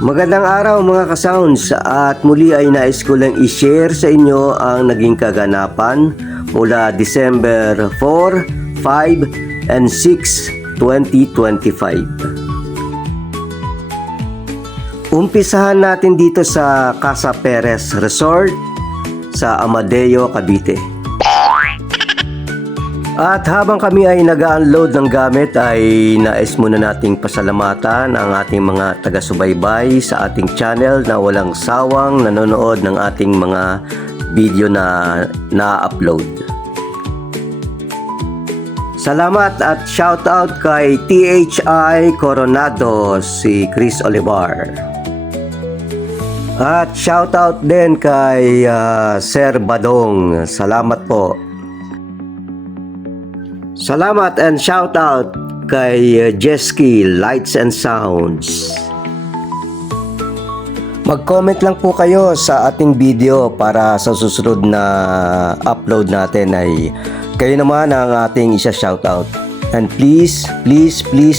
Magandang araw mga ka-sounds, at muli ay nais ko lang i-share sa inyo ang naging kaganapan mula December 4, 5, and 6, 2025. Umpisahan natin dito sa Casa Perez Resort sa Amadeo, Cavite. At habang kami ay nag-unload ng gamit ay nais muna nating pasalamatan ang ating mga taga-subaybay sa ating channel na walang sawang nanonood ng ating mga video na na-upload. Salamat at shoutout kay THI Coronado, si Chris Olivar. At shoutout din kay Sir Badong. Salamat po. Salamat and shoutout kay Jesky Lights and Sounds. Mag-comment lang po kayo sa ating video para sa susunod na upload natin ay kayo naman ang ating isa-shoutout. And please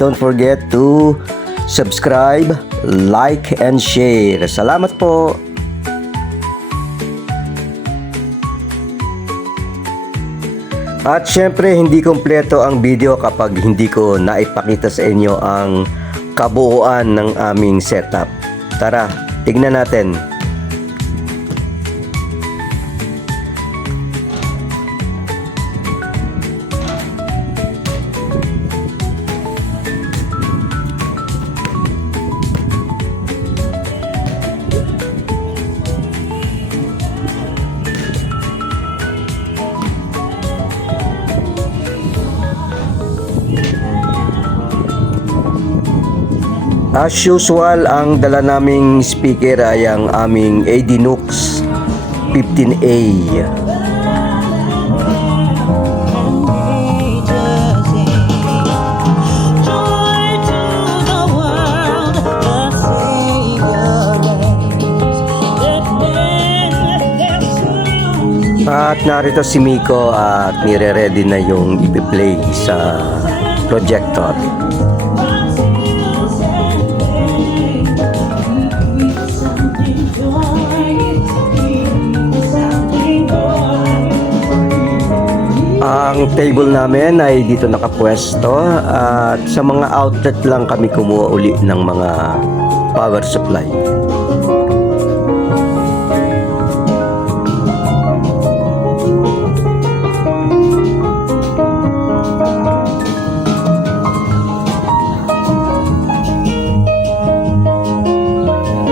don't forget to subscribe, like, and share. Salamat po! At syempre hindi kompleto ang video kapag hindi ko naipakita sa inyo ang kabuuan ng aming setup. Tara, tignan natin. As usual, ang dala naming speaker ay ang aming ADNUX 15A. At narito si Miko at nire-ready na yung ipi-play sa projector. Ang table namin ay dito nakapwesto at sa mga outlet lang kami kumuha uli ng mga power supply.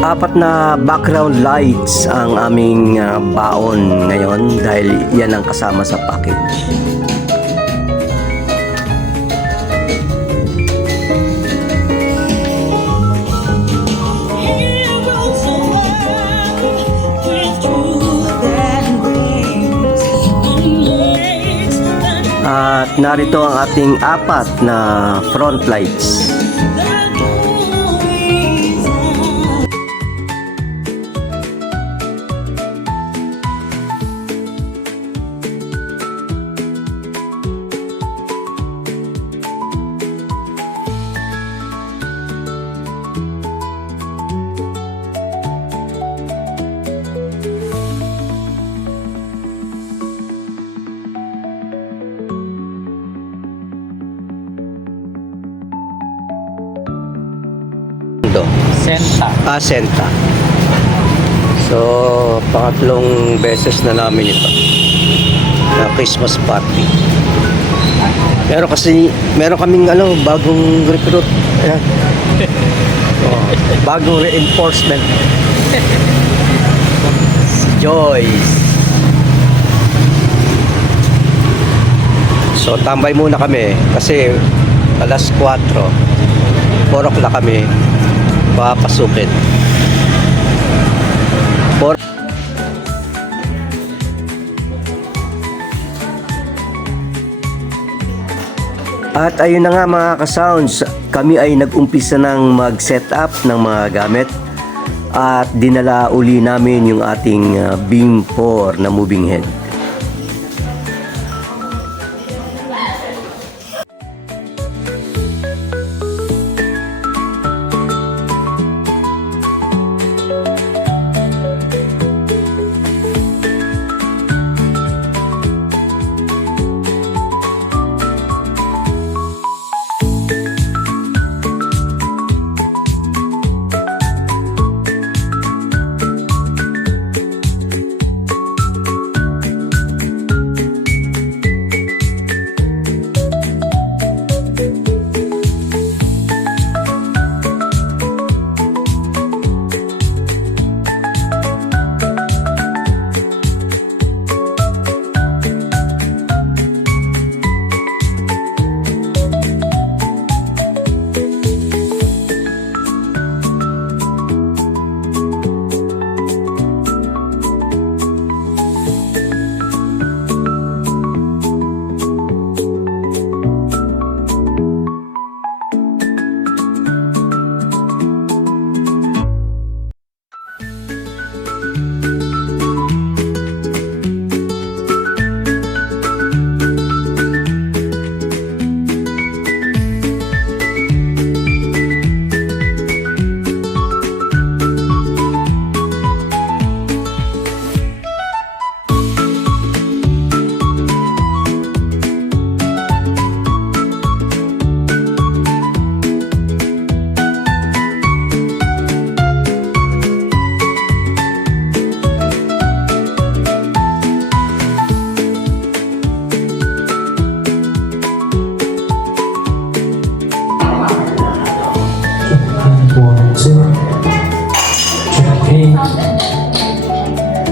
Apat na background lights ang aming baon ngayon dahil yan ang kasama sa package. At narito ang ating apat na front lights. Senta. So, pangatlong beses na namin ito na Christmas party. Meron kaming bagong recruit. Ayan. Bagong reinforcement. Si Joyce. So, tambay muna kami kasi alas 4 o'clock kami papasukin. At ayun na nga mga ka-sounds, kami ay nag-umpisa ng mag-setup ng mga gamit at dinala uli namin yung ating Beam 4 na moving head.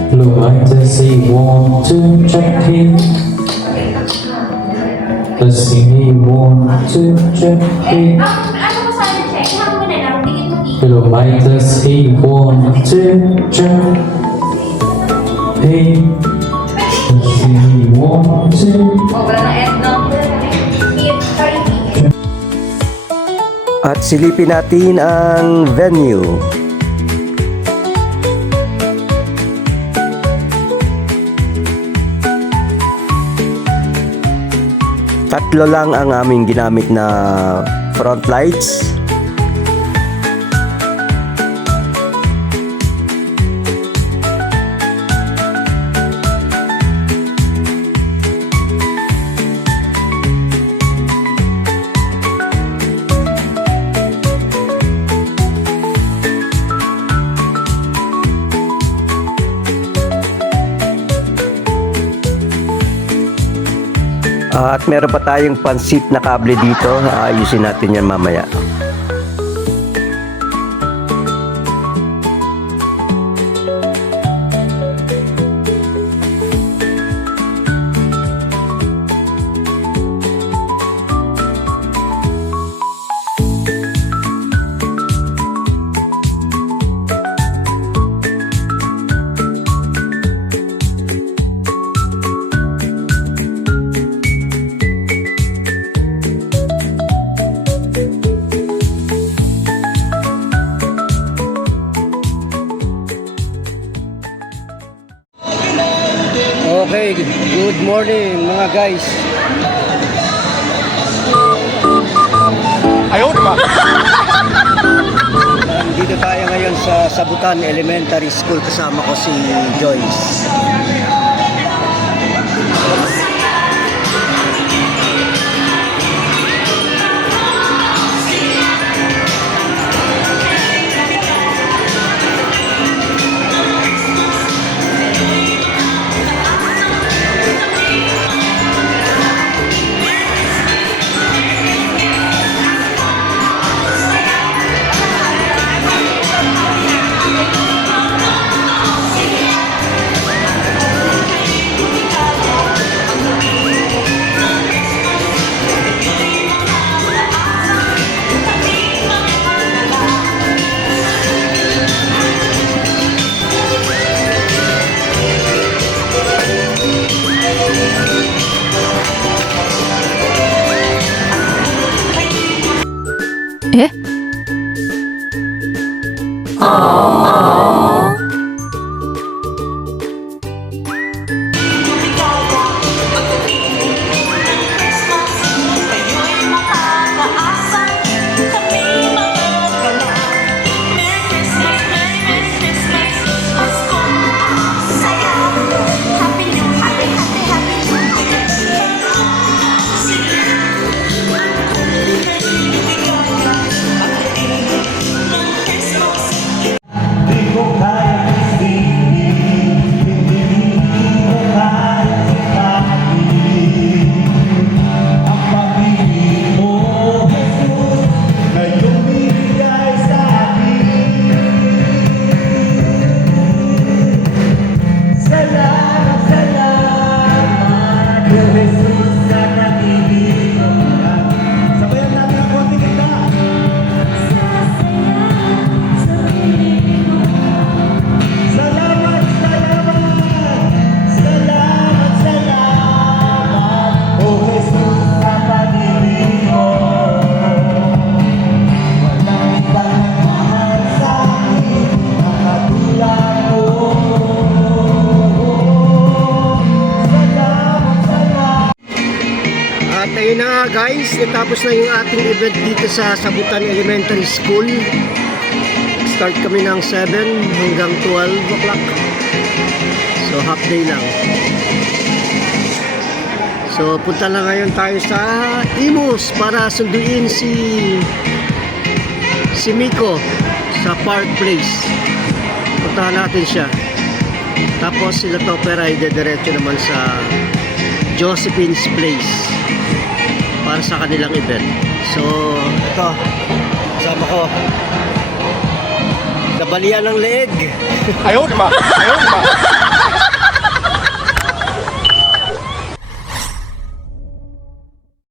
Look like to see want to check in. Does see me want to check in. Ano mo sana check? Hang mo na lang, tingin mo dito. Look like to see want to check in. Does see me want to. Oh, wala na end number. At silipin natin ang venue. Tatlo lang ang aming ginamit na front lights. At meron pa tayong pansit na kable dito. Ayusin natin yan mamaya. Okay, good morning mga guys. Ayaw, di ba? Dito tayo ngayon sa Sabutan Elementary School, kasama ko si Joyce. Eh? At ayun na nga guys, natapos na yung ating event dito sa Sabutan Elementary School. Start kami ng 7 hanggang 12 o'clock. So half day lang. So punta na ngayon tayo sa Imus para sunduin si Miko sa Park Place. Puntahan natin siya. Tapos sila Topera ay dediretso naman sa Josephine's Place para sa kanilang event. So ito, kasama ko the Nabalian ng leeg. Ayaw naman. Ayaw naman.